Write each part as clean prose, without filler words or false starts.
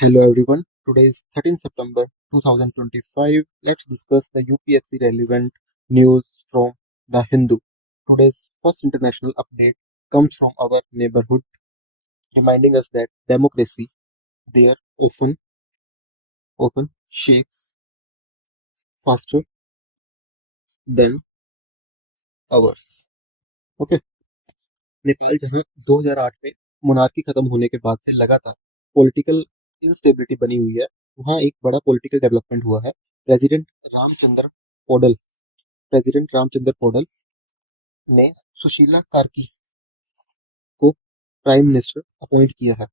Hello everyone. Today is 13 September 2025. Let's discuss the UPSC relevant news from the Hindu. Today's first international update comes from our neighborhood, reminding us that democracy there often shakes faster than ours. Okay, Nepal जहां 2008 में monarchy खत्म होने के बाद से लगातार political instability बनी हुई है, वहां एक बड़ा पॉलिटिकल डेवलपमेंट हुआ है। प्रेसिडेंट रामचंद्र पौडल प्रेसिडेंट रामचंद्र पौडल ने सुशीला कार्की को प्राइम मिनिस्टर अपॉइंट किया है,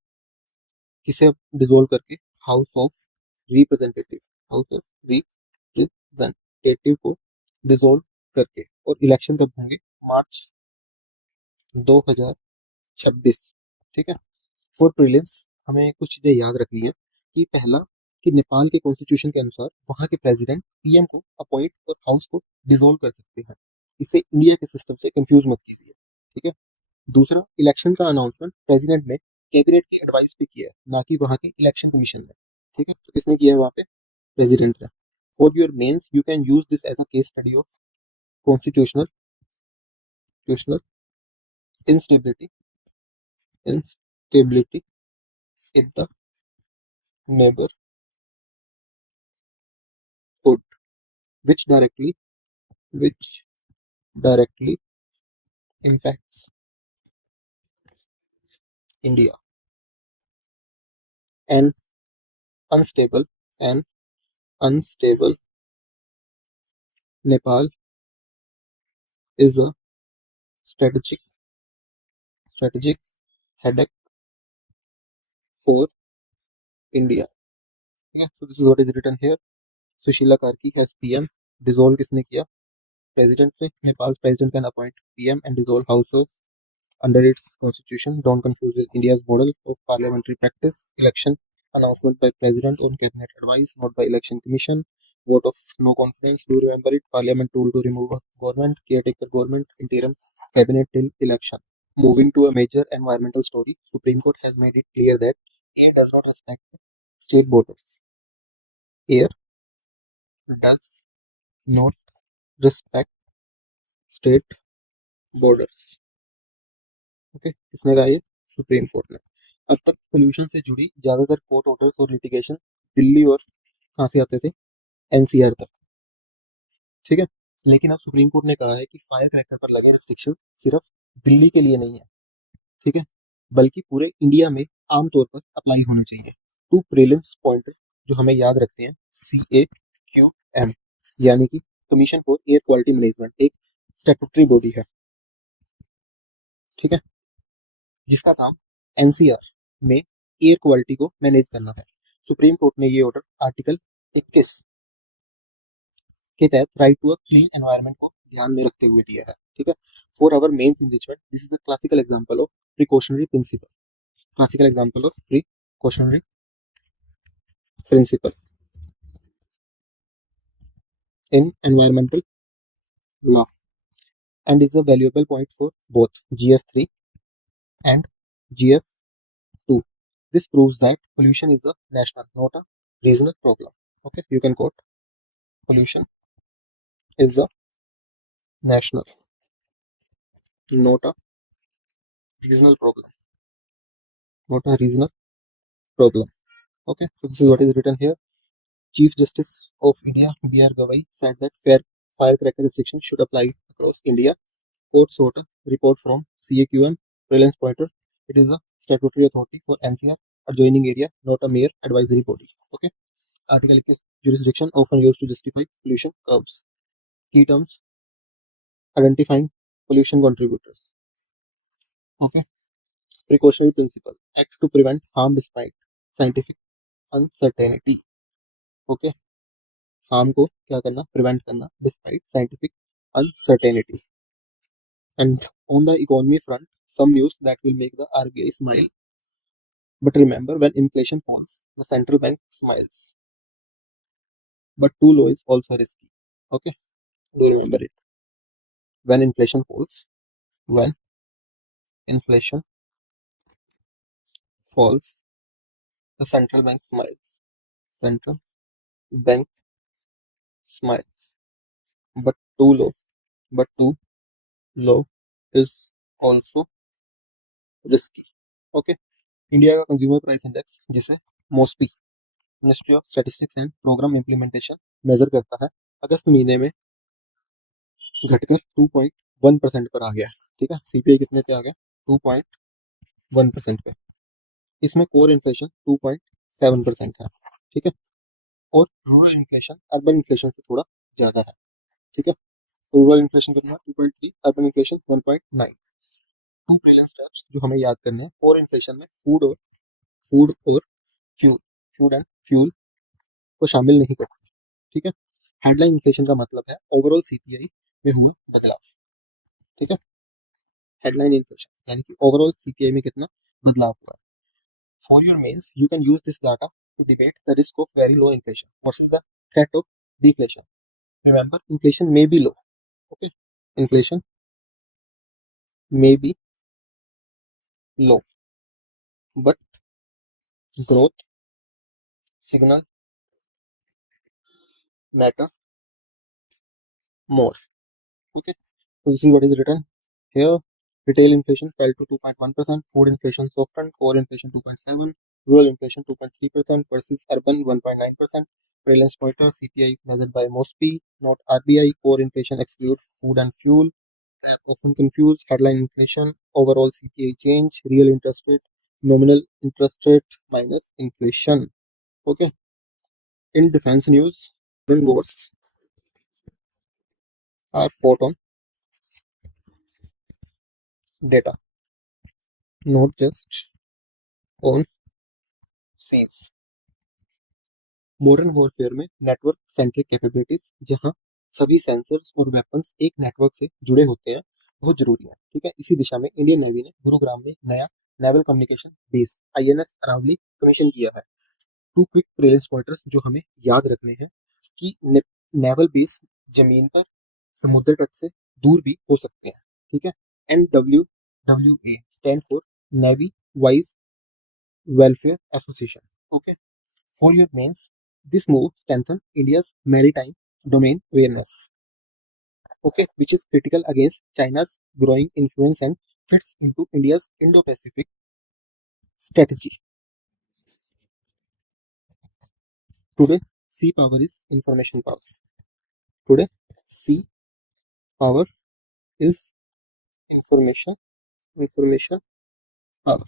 किसे अब डिसॉल्व करके house of representative house of representative को डिसॉल्व करके, और इलेक्शन कब होंगे? मार्च 2026। ठीक है। फॉर प्रीलिम्स हमें कुछ चीजें याद रखनी है कि पहला, कि नेपाल के कॉन्स्टिट्यूशन के अनुसार वहां के प्रेसिडेंट पीएम को अपॉइंट और हाउस को डिसॉल्व कर सकते हैं। इसे इंडिया के सिस्टम से कंफ्यूज मत कीजिए। ठीक है। दूसरा, इलेक्शन का अनाउंसमेंट प्रेसिडेंट ने कैबिनेट की एडवाइस पे किया है, ना कि वहां के इलेक्शन कमीशन ने। ठीक है, तो किसने किया है वहां पे? प्रेसिडेंट ने। For your mains you can use this as a case study of constitutional instability instability in the neighbourhood, which directly which directly impacts India. An unstable and unstable Nepal is a strategic headache for India. Yeah, so this is what is written here. Sushila Karki has PM. Dissolve किसने किया? President ने. Nepal's president can appoint PM and dissolve House of under its constitution. Don't confuse with India's model of parliamentary practice. Election announcement by president on cabinet advice, not by election commission. Vote of no confidence. Do remember it. Parliament tool to remove a government, caretaker government, interim cabinet till election. Moving to a major environmental story, Supreme Court has made it clear that air does not respect state borders. Air does not respect state borders. Okay, किसने कहा ये? Supreme court ने। अब तक pollution से जुड़ी ज्यादातर court orders और लिटिगेशन दिल्ली और कहाँ से आते थे? एनसीआर तक। ठीक है। लेकिन अब सुप्रीम कोर्ट ने कहा है कि फायर क्रैकर पर लगे रिस्ट्रिक्शन सिर्फ दिल्ली के लिए नहीं है, ठीक है, बल्कि पूरे इंडिया में आमतौर पर अप्लाई होने चाहिए। टू प्रीलिम्स पॉइंटर जो हमें याद रखते हैं, CAQM, यानी कि commission for air quality management, एक स्टैट्यूटरी बॉडी है, ठीक है, जिसका काम एनसीआर में एयर क्वालिटी को मैनेज करना है। सुप्रीम कोर्ट ने ये ऑर्डर आर्टिकल 21 के तहत right to a clean environment को ध्यान में रखते हुए दिया है। ठीक है। For our mains enrichment, this is a classical example of precautionary principle classical example of precautionary principle in environmental law, and is a valuable point for both GS3 and GS2. This proves that pollution is a national, not a regional problem. Okay, you can quote: pollution is a national, not a regional problem. Not a regional problem. Okay, so this is what is written here. Chief Justice of India B.R. Gavai said that firecracker restrictions should apply across India. Court sought a report from CAQM, Reliance Pointer. It is a statutory authority for NCR adjoining area, not a mere advisory body. Okay. Article 21 jurisdiction often used to justify pollution curbs. Key terms: identifying pollution contributors. Okay. Precautionary principle: act to prevent harm despite scientific uncertainty. Okay. Harm को क्या करना? Prevent करना despite scientific uncertainty. And on the economy front, some news that will make the RBI smile. But remember, when inflation falls, the central bank smiles. But too low is also risky. Okay, do remember it. When inflation when inflation falls, The central bank smiles. Central bank smiles. But too low. But too low is also risky. Okay. India का consumer price index जिसे MoSPI ministry of statistics and programme implementation measure करता है, अगस्त महीने में घटकर 2.1% पर आ गया। ठीक है, सीपीआई कितने पे आ गया? 2.1% पे। इसमें कोर इन्फ्लेशन 2.7% है। ठीक है, और रूरल इन्फ्लेशन अर्बन इन्फ्लेशन से थोड़ा ज्यादा है। ठीक है, रूरल इन्फ्लेशन कितना? 2.3, अर्बन इन्फ्लेशन 1.9। टू प्रिलियन स्टेप्स जो हमें याद करने हैं कोर इन्फ्लेशन में, फूड और फ्यूल, फूड एंड फ्यूल को शामिल नहीं करते। ठीक है, हेडलाइन इन्फ्लेशन का मतलब है ओवरऑल सीपीआई में हुआ बदलाव। ठीक है, हेडलाइन इन्फ्लेशन यानी कि ओवरऑल सीपीआई में कितना बदलाव हुआ है। For your mains, you can use this data to debate the risk of very low inflation versus the threat of deflation. Remember, inflation may be low. Okay, inflation may be low, but growth signal matter more. Okay, so this is what is written here. Retail inflation fell to 2.1%, food inflation softened, core inflation 2.7, rural inflation 2.3% versus urban 1.9%. Reliance pointer CPI measured by MOSPI, not RBI. Core inflation exclude food and fuel. Trap often confused. Headline inflation, overall CPI change, real interest rate, nominal interest rate minus inflation. Okay. In defense news, foreign wars are fought on data, not just on seas. Modern warfare में network centric capabilities, जहां सभी sensors और weapons एक network से जुड़े होते हैं, बहुत जरूरी है। ठीक है, इसी दिशा में इंडियन नेवी ने गुरुग्राम में नया naval communication base INS Aravali commission किया है। टू क्विक प्रेजेंस पॉइंटर्स जो हमें याद रखने हैं कि नेवल बेस जमीन पर समुद्र तट से दूर भी हो सकते हैं। ठीक है, NWWA stand for navy wise welfare association. Okay, for your mains, this move strengthens India's maritime domain awareness, okay, which is critical against China's growing influence and fits into India's Indo-Pacific strategy. Today, sea power is information power. Today, sea power is information power.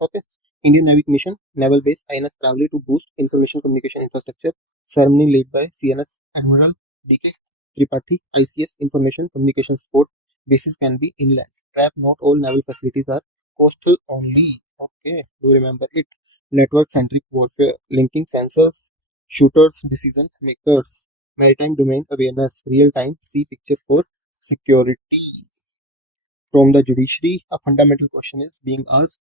Okay. Indian Navy Mission, Naval Base INS Karauli to boost information communication infrastructure. Ceremony led by CNS Admiral DK Tripathi. ICS Information Communication Support. Bases can be inland. Trap, not all naval facilities are coastal only. Okay, do remember it. Network centric warfare, linking sensors, shooters, decision makers. Maritime domain awareness, real time sea picture for security. From the judiciary, a fundamental question is being asked: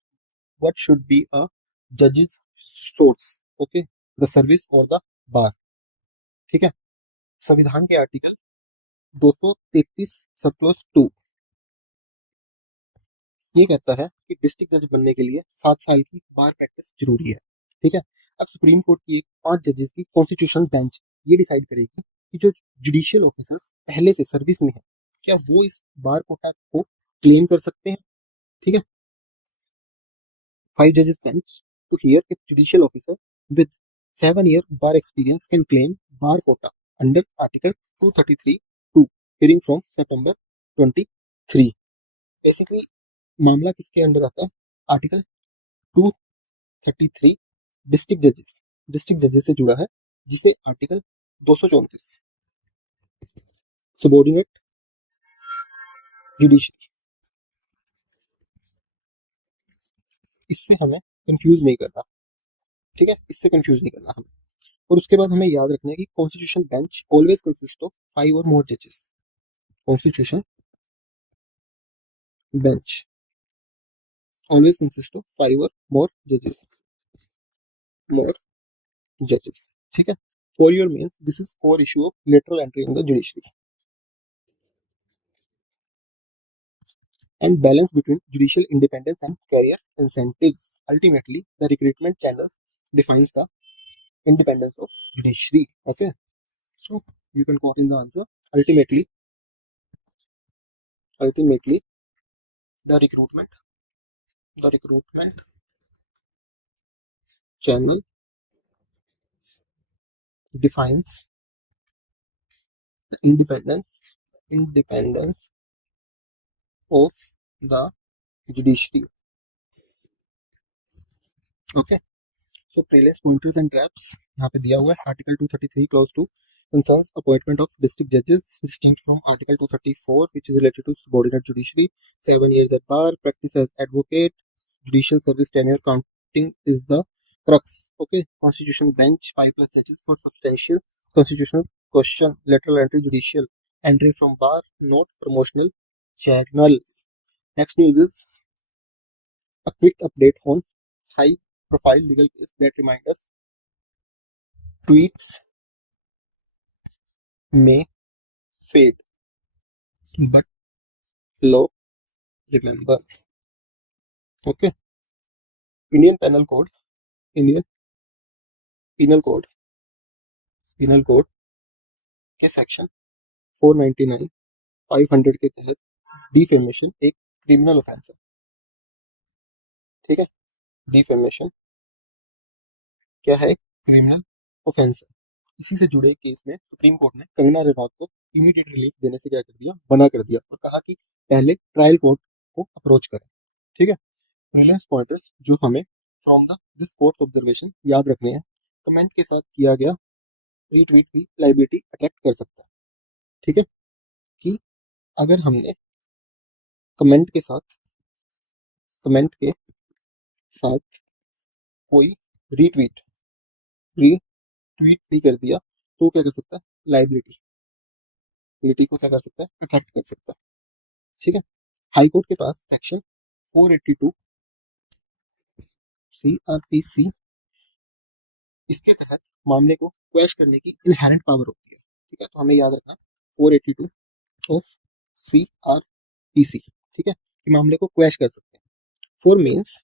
what should be a judge's source? Okay, the service or the bar. ठीक है, संविधान के article 233 sub clause 2 ये कहता है कि district जज बनने के लिए 7 साल की बार प्रैक्टिस जरूरी है। ठीक है, अब सुप्रीम कोर्ट की एक 5 जजेस की कॉन्स्टिट्यूशनल बेंच ये डिसाइड करेगी कि जो जुडिशियल ऑफिसर्स पहले से सर्विस में है, क्या वो इस बार कोटा को क्लेम कर सकते हैं। ठीक है, 5 judges bench to hear if judicial officer with 7-year bar experience can claim bar quota under Article 233(2), hearing from September 23। Basically मामला किसके अंडर आता है? आर्टिकल 233 डिस्ट्रिक्ट जजेस से जुड़ा है, जिसे आर्टिकल 234 सबॉर्डिनेट जुडिशरी, इससे हमें कंफ्यूज नहीं करना। ठीक है, इससे कंफ्यूज नहीं करना हमें। और उसके बाद हमें याद रखना है कि constitution bench always consist of 5 or more जजेस। Constitution bench always consist of 5 or more judges. ठीक है, for your means this is core issue of lateral entry in the judiciary and balance between judicial independence and career incentives. Ultimately, the recruitment channel defines the independence of judiciary. Okay, so you can quote in the answer. Ultimately, the recruitment channel defines the independence of the judiciary. Okay. So previous pointers and traps यहाँ पे दिया हुआ है article 233 clause 2 concerns appointment of district judges distinct from article 234 which is related to subordinate judiciary. 7 years at bar, practice as advocate, judicial service tenure counting is the crux. Okay, constitutional bench 5+ judges for substantial constitutional question, lateral entry, judicial entry from bar, not promotional channel. Next news is a quick update on high profile legal case that remind us tweets may fade, but law remember. Okay. Indian Penal Code, Indian Penal Code, Penal Code के section 499 500 के तहत defamation एक criminal offence है. ठीक है, defamation क्या है? Criminal offence है. इसी से जुड़े केस में सुप्रीम कोर्ट ने कंगना रनौत को इमीडिएट रिलीफ देने से क्या कर दिया? मना कर दिया और कहा कि पहले ट्रायल कोर्ट को अप्रोच करें. ठीक है, रिलायंस पॉइंटर्स जो हमें from the this court observation याद रखने हैं. कमेंट के साथ किया गया रीट्वीट भी लाइबिलिटी अट्रैक्ट कर सकता है. ठीक है, कि अगर हमने कमेंट के साथ कोई रीट्वीट भी कर दिया तो क्या कर सकता है? लाइबिलिटी को क्या कर सकता है? अट्रैक्ट कर सकता है. ठीक है, हाई कोर्ट के पास सेक्शन 482 CRPC इसके तहत मामले को क्वैश करने की इनहेरेंट पावर होती है. ठीक है, तो हमें याद रखना 482 ऑफ CRPC. ठीक है, कि मामले को क्वैश कर सकते हैं. 4 means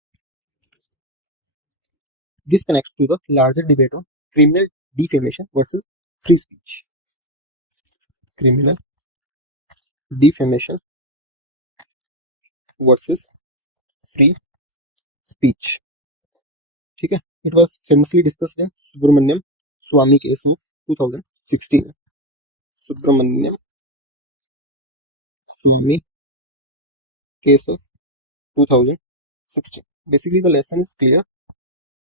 this connects to the larger debate on criminal defamation versus free speech. Criminal defamation versus free speech. ठीक है, it was famously discussed in Subramaniam Swamy case of 2016. Subramaniam Swamy case of 2016. Basically, the lesson is clear.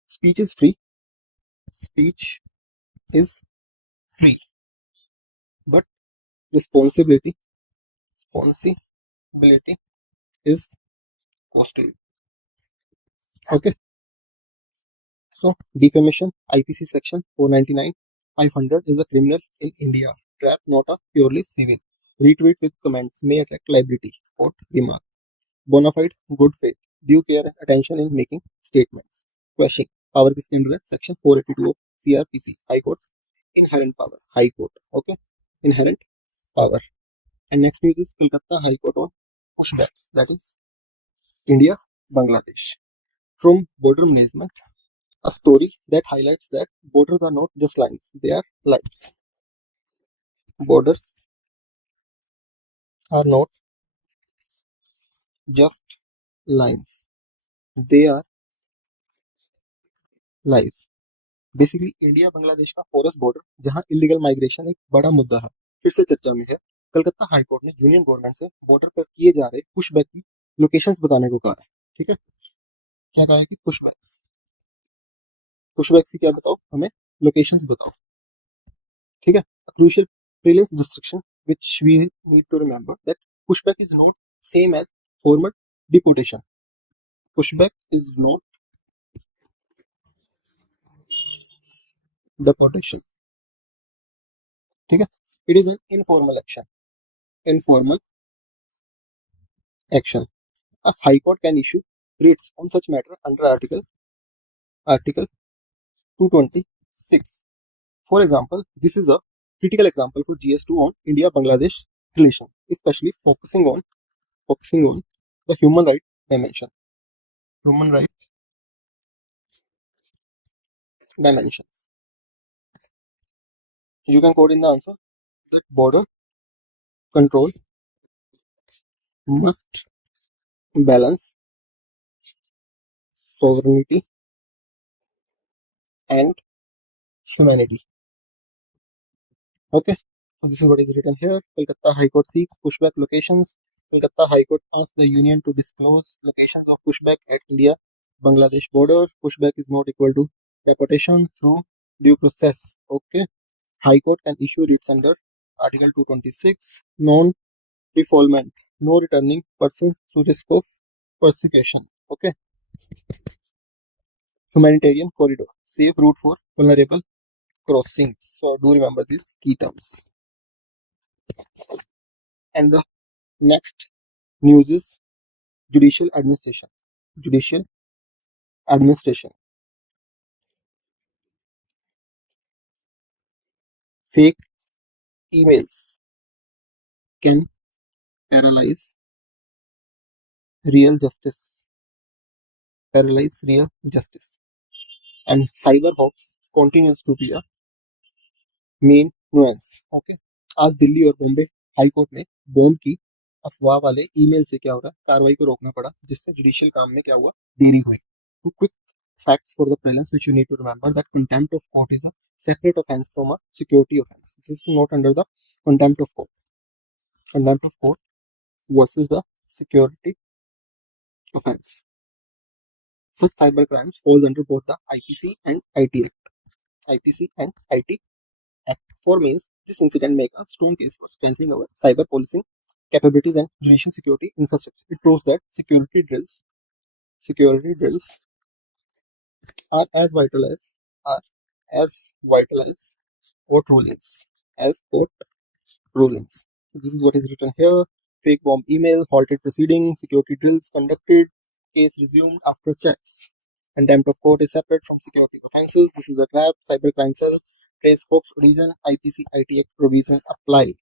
Speech is free. Speech is free, but responsibility is costly. Okay. So defamation IPC section 499 500 is a criminal in India. Trap not a purely civil. Retweet with comments may attract liability. Quote remark. Bona fide good faith. Due care and attention in making statements. Question. Power किसके under है? Section 482 of CRPC. High Court's inherent power. High Court. Okay. Inherent power. And next news is Kolkata High Court on pushbacks. That is India, Bangladesh. From border management, a story that highlights that borders are not just lines, they are lives. Borders are not just lines, they are lives. Basically India Bangladesh का forest border जहां illegal migration एक बड़ा मुद्दा है, फिर से चर्चा में है. कलकत्ता हाई कोर्ट ने यूनियन गवर्नमेंट से बॉर्डर पर किए जा रहे पुशबैक की लोकेशंस बताने को कहा है. ठीक है, क्या कहा है कि पुशबैक्स की क्या बताओ? हमें लोकेशंस बताओ. ठीक है, crucial prelims destruction which we need to remember that pushback is not same as formal deportation. Pushback is not deportation. ठीक है, it is an informal action. A high court can issue writs on such matter under article 226. For example, this is a critical example for GS2 on India Bangladesh relation, especially focusing on The human right dimension. Human right dimensions. You can quote in the answer that border control must balance sovereignty and humanity. Okay, so this is what is written here. Kolkata High Court seeks pushback locations. Kolkata High Court asks the union to disclose locations of pushback at India-Bangladesh border. Pushback is not equal to deportation through due process. Okay, High Court can issue writs under Article 226, non-refoulement, no returning person to risk of persecution. Okay, humanitarian corridor, safe route for vulnerable crossings. So do remember these key terms. And the next news is judicial administration. Judicial administration. Fake emails can paralyze real justice. Paralyze real justice. And cyber hoax continues to be a menace. Okay, आज दिल्ली और Bombay high court में bomb की अफवाह वाले email से क्या हो रहा है, कार्रवाई को रोकना पड़ा, जिससे जुडिशियल काम में क्या हुआ, देरी हुई. Two quick facts for the presence which you need to remember that contempt of court is a separate offense from a security offense. This is not under the contempt of court. Contempt of court versus the security offense. Such cyber crimes falls under both the IPC and IT Act. IPC and IT Act 4 means this incident make a strong case for strengthening our cyber policing capabilities and judicial security infrastructure. It proves that security drills are as vital as court rulings. As court rulings. This is what is written here. Fake bomb email, halted proceedings, security drills conducted, case resumed after checks. Contempt of court is separate from security offences. This is a trap. Cybercrime cell. Trace hoax origin. IPC IT Act provision apply.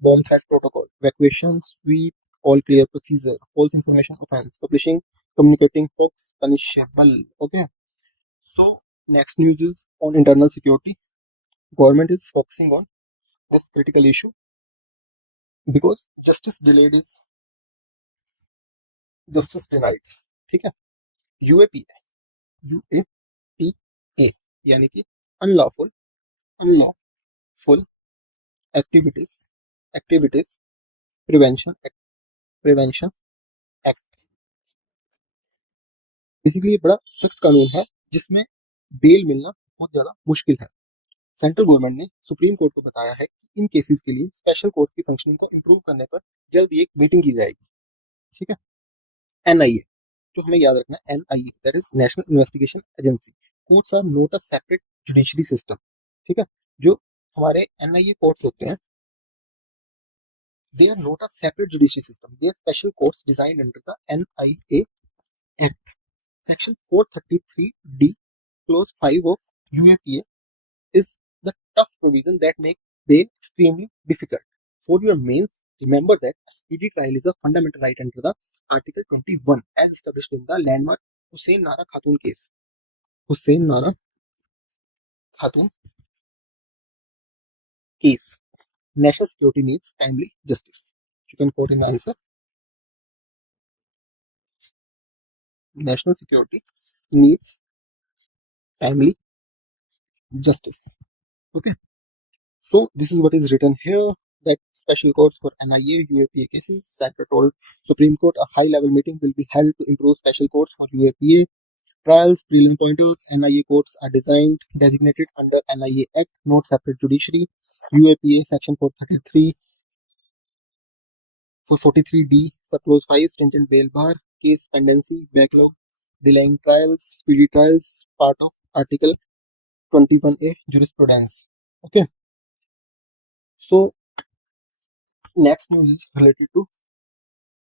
Bomb threat protocol. Evacuation sweep. All clear procedure. False information offense. Publishing. Communicating hoax punishable. Okay. So next news is on internal security. Government is focusing on this critical issue because justice delayed is justice denied. ठीक है. UAPA यानी कि unlawful activities prevention act. Basically ये बड़ा सख्त कानून है जिसमें बेल मिलना बहुत ज्यादा मुश्किल है. सेंट्रल गवर्नमेंट ने सुप्रीम कोर्ट को बताया है कि इन केसेस के लिए स्पेशल कोर्ट की फंक्शनिंग को इंप्रूव करने पर जल्द ही एक मीटिंग की जाएगी. ठीक है. एनआईए, जो हमें याद रखना है, NIA that is National Investigation Agency. Courts are not a separate judiciary system. ठीक है. जो हमारे एनआईए कोर्ट्स होते हैं, they are not a separate judiciary system. They are special courts designed under the NIA Act. Section 433D, Clause 5 of UAPA is the tough provision that make bail extremely difficult. For your mains, remember that a speedy trial is a fundamental right under the Article 21 as established in the landmark Hussain Nara Khatun case. Hussain Nara Khatun case. National security needs timely justice. You can quote in the answer. National security needs timely justice. Okay. So this is what is written here, that special courts for NIA UAPA cases. Senator told Supreme Court a high-level meeting will be held to improve special courts for UAPA trials. Prelim pointers. NIA courts are designated under NIA Act, not separate judiciary. UAPA Section 433 443D subclause 5 stringent bail bar, case pendency, backlog, delaying trials, speedy trials, part of Article 21A jurisprudence. Okay. So next news is related to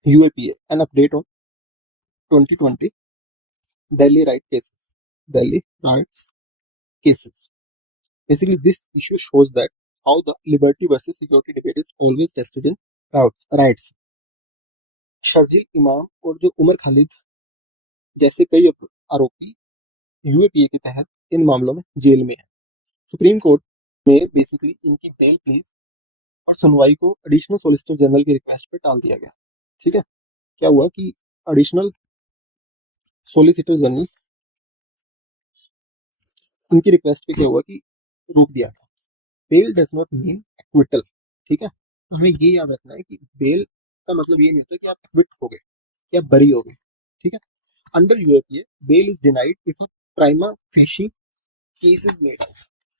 UAPA, an update on 2020 Delhi riot cases. Delhi riots cases. Basically, this issue shows that how the liberty versus security debate is always tested in riots. Sharjeel इमाम और जो उमर खालिद जैसे कई आरोपी UAPA के तहत इन मामलों में जेल में है। सुप्रीम कोर्ट में बेसिकली इनकी बेल प्लीज और सुनवाई को एडिशनल सोलिसिटर जनरल की रिक्वेस्ट पे टाल दिया गया। ठीक है, क्या हुआ कि एडिशनल सोलिसिटर जनरल उनकी रिक्वेस्ट पे क्या हुआ कि रोक दिया गया। Bail does not mean acquittal. ठीक है, तो हमें ये याद रखना है कि बेल का मतलब ये नहीं होता कि आप एक्विट हो गए या बरी हो गए। ठीक है, under UAPA bail is denied if a prima facie case is made out.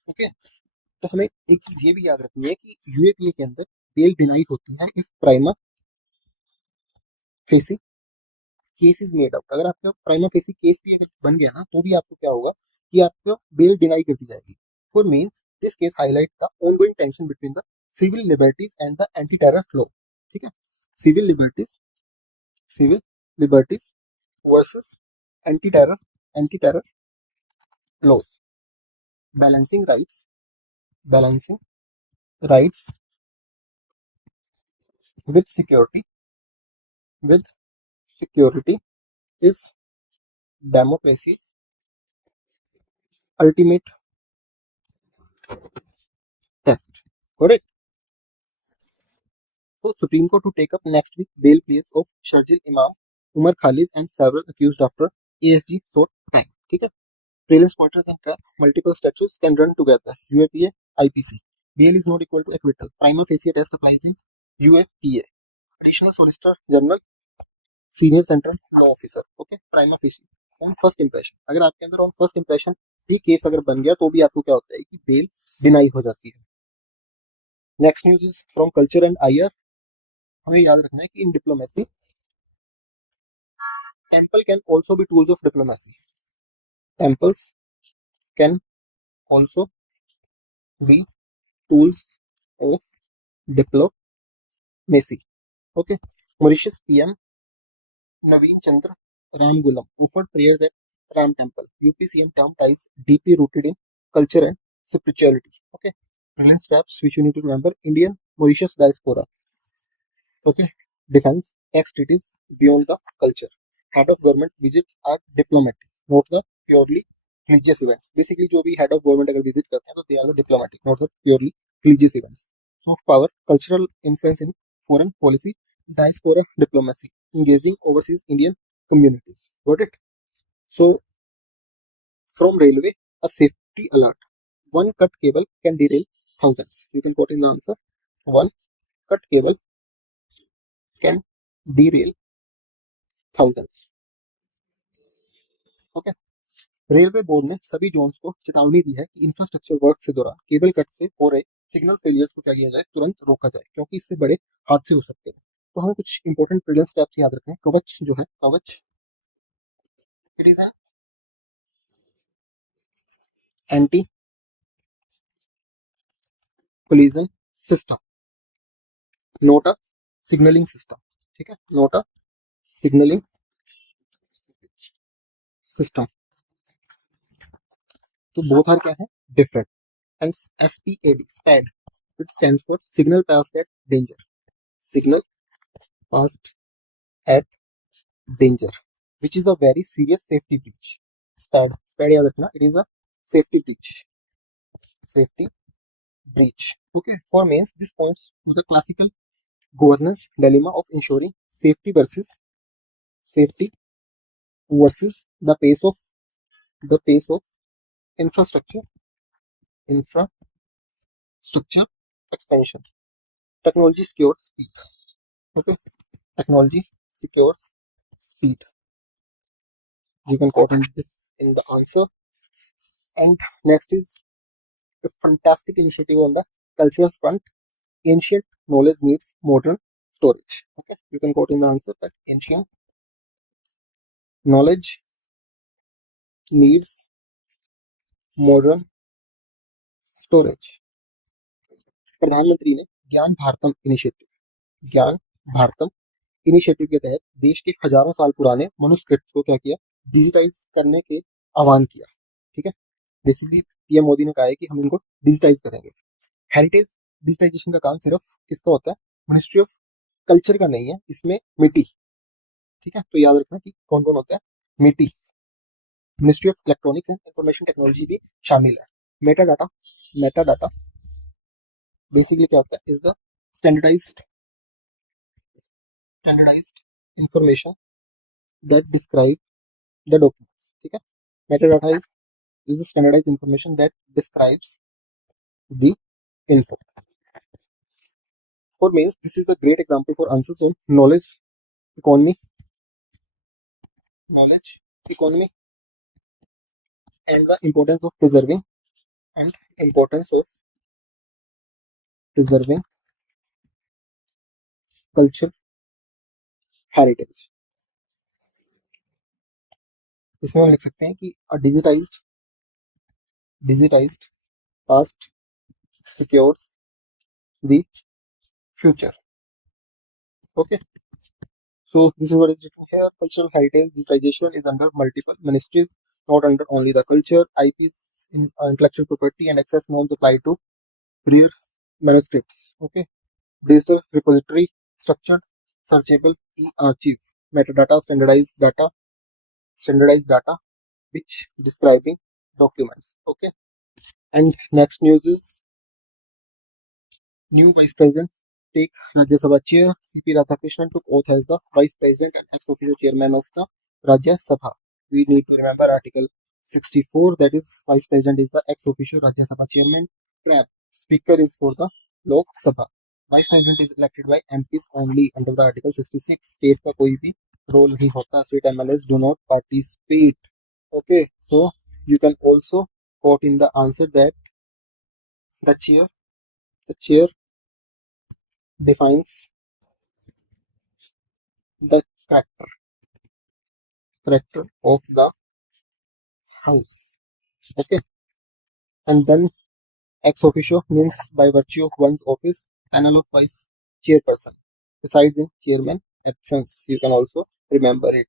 Okay, तो हमें एक चीज ये भी याद रखनी है कि यूएपीए के अंदर बेल डिनाई होती है if prima facie case is made out. अगर आपका प्राइमा फेसी केस भी अगर बन गया ना तो भी आपको क्या होगा कि आपको बेल डिनाई कर दी जाएगी। For means this case highlight the ongoing tension between the civil liberties and the anti terror law. ठीक है, civil liberties versus anti terror laws, balancing rights with security is democracies ultimate test. Correct. So Supreme Court to take up next week bail case of Sharjil Imam, Umar Khalid and several accused after ASG sought time. ठीक है, Prevalence pointers and trap multiple statutes can run together. UAPA, IPC. Bail is not equal to acquittal. Prima facie test applies in UAPA. Additional Solicitor General, Senior Central Law Officer. Okay, prima facie. On first impression, अगर आपके अंदर on first impression भी case अगर बन गया तो भी आपको क्या होता है कि बेल डिनाई हो जाती है। Next news is from culture and IR. हमें याद रखना है कि in diplomacy temple can also be tools of diplomacy. Temples can also be tools of diplomacy. Okay, Mauritius PM Navin Chandra Ramgoolam offered prayers at Ram Temple. UP CM term ties deeply rooted in culture and spirituality. Okay, brilliant steps which you need to remember. Indian Mauritius diaspora. Okay, defense tax treaties beyond the culture. Head of government visits are diplomatic, not the purely religious events. Basically, जो भी head of government अगर visit करते हैं तो they are the diplomatic, not the purely religious events. Soft power, cultural influence in foreign policy, diaspora diplomacy, engaging overseas Indian communities. Got it? So, from railway, a safety alert. One cut cable can derail thousands. You can quote in the answer. One cut cable can derail thousands. Okay. Railway board ने सभी Jones को चेतावनी दी है कि infrastructure work से दौरान cable cut से हो रहे सिग्नल फेलियर्स को क्या किया जाए, तुरंत रोका जाए, क्योंकि इससे बड़े हादसे हो सकते हैं। तो हमें कुछ इंपॉर्टेंट प्रिवेंशन स्टेप्स याद रखने हैं। कवच जो है, Kavach it is an anti collision system, not a signalling system. ठीक है, नोट अ सिग्नलिंग सिस्टम। तो बोथ आर क्या है, different. And SPAD, SPAD, it stands for signal past at danger, signal past at danger, which is a very serious safety breach. SPAD याद रखना, it is a safety breach. Safety breach. Okay, for means this points to the classical governance dilemma of ensuring safety versus the pace of infrastructure infrastructure expansion. Technology secures speed. Okay, technology secures speed. You can quote this in the answer. And next is a fantastic initiative on the cultural front. Ancient knowledge needs modern storage. Okay, you can quote in the answer that ancient knowledge needs modern storage. प्रधानमंत्री ने ज्ञान Bharatam initiative के तहत देश के हजारों साल पुराने मनुस्क्रिप्ट को क्या किया, डिजिटाइज करने के आह्वान किया। ठीक है, बेसिकली पीएम मोदी ने कहा है कि हम इनको डिजिटाइज करेंगे। हेरिटेज डिजिटाइजेशन का काम सिर्फ किसका होता है, मिनिस्ट्री ऑफ कल्चर का नहीं है। इसमें मिट्टी ठीक है, तो याद रखना कि कौन कौन होता है। MeitY, ministry of electronics and information technology भी शामिल है। Meta data, meta data basically क्या होता है, is the standardized standardized information that describe the documents, ठीक है। Meta data is the standardized information that describes the info. For means, this is a great example for answers on economy, knowledge, economy, and the importance of and importance of preserving cultural heritage. इसमें हम लिख सकते हैं कि a digitized past secures the future. Okay. So this is what is written here. Cultural heritage digitization is under multiple ministries, not under only the culture. IPs in intellectual property and access norms apply to rare manuscripts. Okay. Digital repository, structured, searchable, e-archive, metadata, standardized data, which describing documents. Okay. And next news is new vice president take Rajya Sabha chair. CP Radhakrishnan took oath as the vice president and ex officio chairman of the Rajya Sabha. We need to remember Article 64, that is, vice president is the ex officio Rajya Sabha chairman. Trap, speaker is for the Lok Sabha. Vice president is elected by MPs only under the Article 66. State का कोई भी role नहीं होता. State MLAs do not participate. Okay, so you can also quote in the answer that the chair defines the character of the house. Okay, and then ex officio means by virtue of one's office, panel of vice chairperson besides in chairman absence. You can also remember it.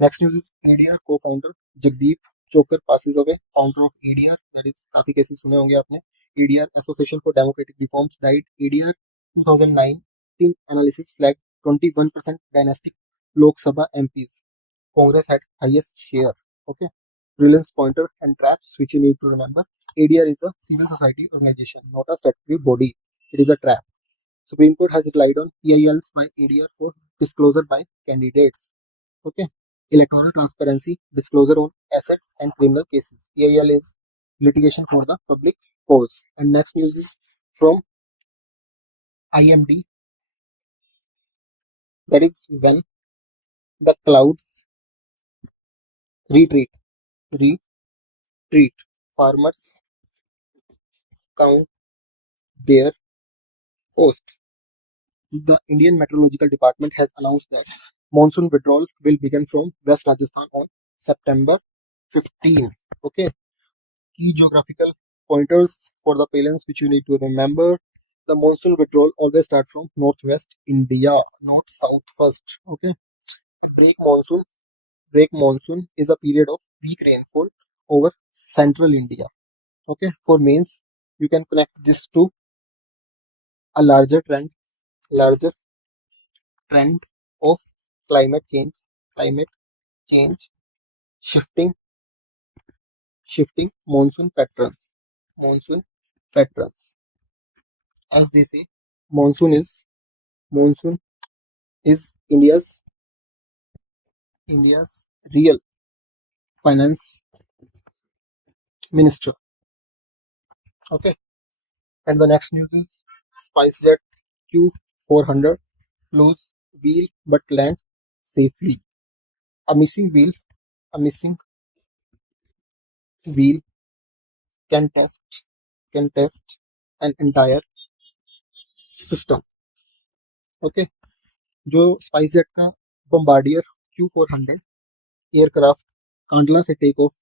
Next news is ADR co-founder Jagdeep Chokar passes away. Founder of ADR, that is काफी cases सुने होंगे आपने. ADR Association for Democratic Reforms died. ADR 2019 analysis flagged 21% dynastic Lok Sabha MPs. Congress had highest share. Okay. Brilliance pointer and traps, which you need to remember. ADR is a civil society organization, not a statutory body. It is a trap. Supreme Court has relied on PILs by ADR for disclosure by candidates. Okay. Electoral transparency, disclosure on assets and criminal cases. PIL is litigation for the public cause. And next news is from IMD. That is when the clouds retreat. Retreat. Farmers count their post. The Indian Meteorological Department has announced that monsoon withdrawal will begin from West Rajasthan on September 15. Okay. Key geographical pointers for the plans which you need to remember. The monsoon withdrawal always start from northwest India, not south first. Okay. Break monsoon. Break monsoon is a period of weak rainfall over central India. Okay. For mains, you can connect this to a larger trend of climate climate change, shifting monsoon patterns. As they say, monsoon is monsoon is India's real finance minister. Okay, and the next news is SpiceJet Q400 lose wheel but land safely. A missing wheel, a missing wheel can test an entire system. Okay, जो SpiceJet का Bombardier Q400 aircraft Kandla से take off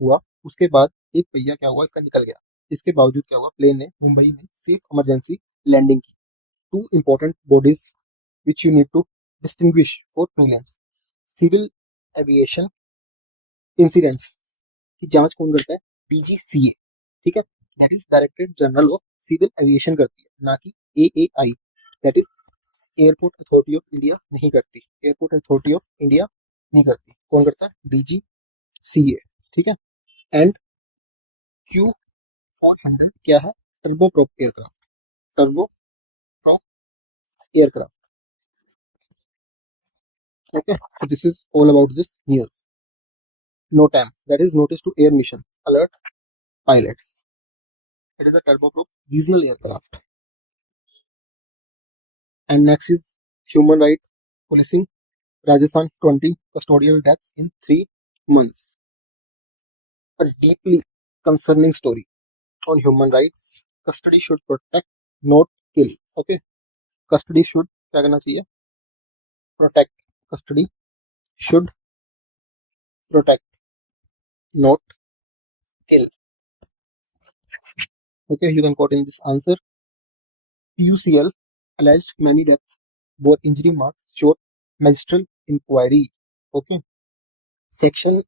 हुआ, उसके बाद एक पहिया क्या हुआ, इसका निकल गया. इसके बावजूद क्या हुआ, प्लेन ने मुंबई में सेफ इमरजेंसी लैंडिंग की. Two important bodies which you need to distinguish for prelims. Civil aviation incidents की जांच कौन करता है, DGCA. ठीक है, that is Directorate General of Civil Aviation करती है, ना कि AAI, that is Airport Authority of India नहीं करती, एयरपोर्ट अथॉरिटी ऑफ इंडिया नहीं करती, कौन करता है? DGCA, ठीक है। एंड Q400 क्या है? Turboprop aircraft, turboprop aircraft, okay. So this is all about this news. NOTAM, that is Notice to Air Mission, alert pilots. It is a turboprop regional aircraft. And next is human right policing. Rajasthan 20 custodial deaths in 3 months. A deeply concerning story on human rights. Custody should protect, not kill. Okay. Custody should क्या करना चाहिए? Protect. Custody should protect, not kill. Okay, you can quote in this answer. PUCL alleged many deaths bore injury marks, short magistral inquiry. Okay. Section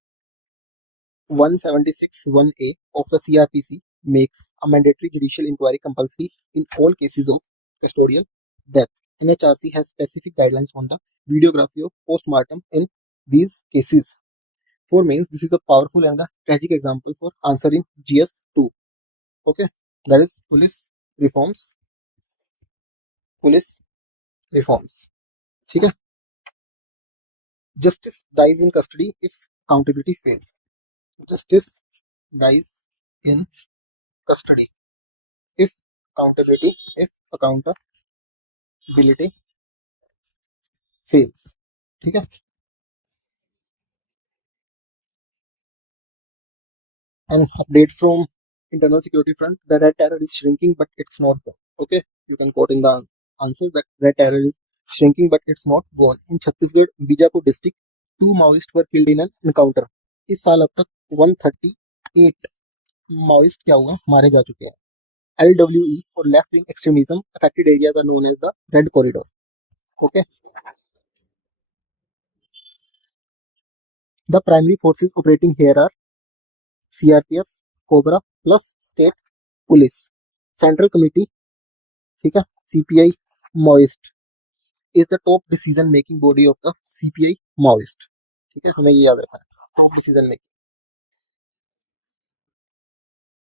176(1)(a) of the CRPC makes a mandatory judicial inquiry compulsory in all cases of custodial death. NHRC has specific guidelines on the videography of postmortem in these cases. For means this is a powerful and a tragic example for answering GS2. Okay, that is police reforms. Police reforms. ठीक है. Justice dies in custody if accountability fails. Justice dies in custody if accountability fails. ठीक है. An update from internal security front: the red terror is shrinking but it's not gone. Okay, you can quote in the answer that red terror is shrinking but it's not gone. In Chhattisgarh Bijapur district 2 Maoists were killed in an encounter. इस साल अब तक 138 Maoist क्या हुआ, मारे जा चुके हैं. LWE or left wing extremism affected areas are known as the red corridor. Okay. The primary forces operating here are CRPF, Cobra plus state police. Central committee, ठीक है, CPI Maoist is the top decision making body of the CPI Maoist. ठीक है, हमें ये याद रखना है, top decision making.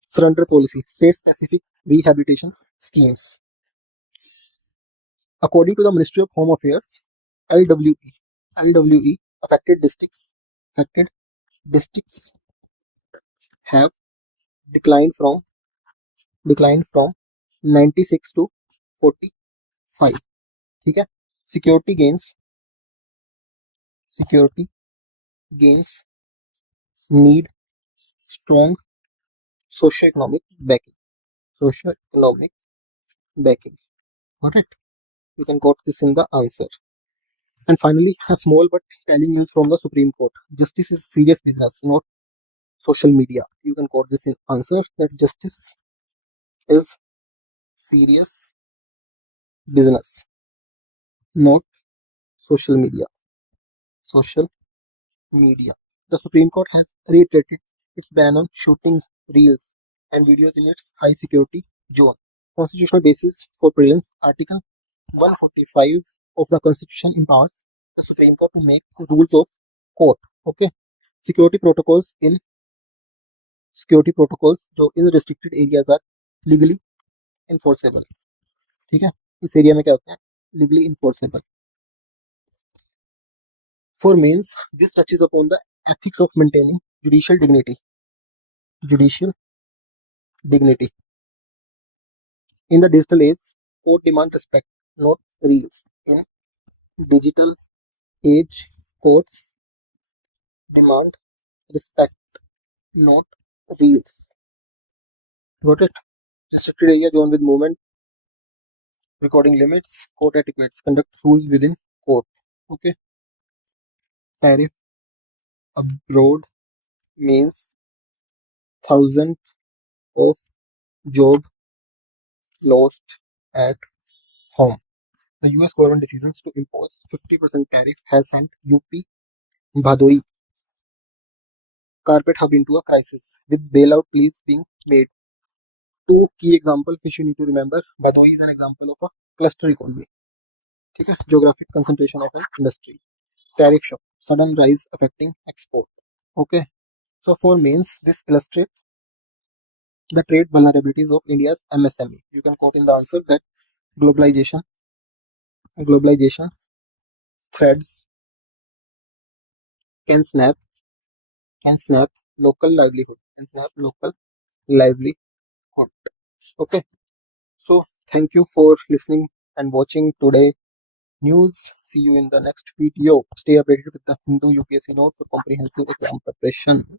Surrender policy, state specific rehabilitation schemes. According to the Ministry of Home Affairs, LWE affected districts have declined from 96 to 45. ठीक है. Security gains need strong socio-economic backing. Got it? You can quote this in the answer. And finally, a small but telling news from the Supreme Court. Justice is serious business, not social media. You can quote this in answer that justice is serious business, not social media. The Supreme Court has reiterated its ban on shooting reels and videos in its high security zone. Constitutional basis for prelims: Article 145 of the Constitution empowers the Supreme Court to make rules of court. Okay. Security protocols जो इन restricted areas are legally enforceable. ठीक है, इस area में क्या होता है? Legally enforceable. For means this touches upon the ethics of maintaining judicial dignity. In the digital age, court demand respect, not reels. In digital age, courts demand respect, not reels. Got it? Restricted area zone with movement, recording limits, court etiquettes, conduct rules within court. Okay. Tariff abroad means thousands of job lost at home. The US government decisions to impose 50% tariff has sent UP Bhadoi carpet hub into a crisis, with bailout pleas being made. Two key examples which you need to remember. Bhadoi is an example of a cluster economy. ठीक है, geographic concentration of an industry, tariff shock, sudden rise affecting export. Okay, so for mains, this illustrates the trade vulnerabilities of India's MSME. You can quote in the answer that globalization threads can snap can snap local livelihood. Okay, so thank you for listening and watching today news. See you in the next video. Stay updated with the Hindu UPSC note for comprehensive exam preparation.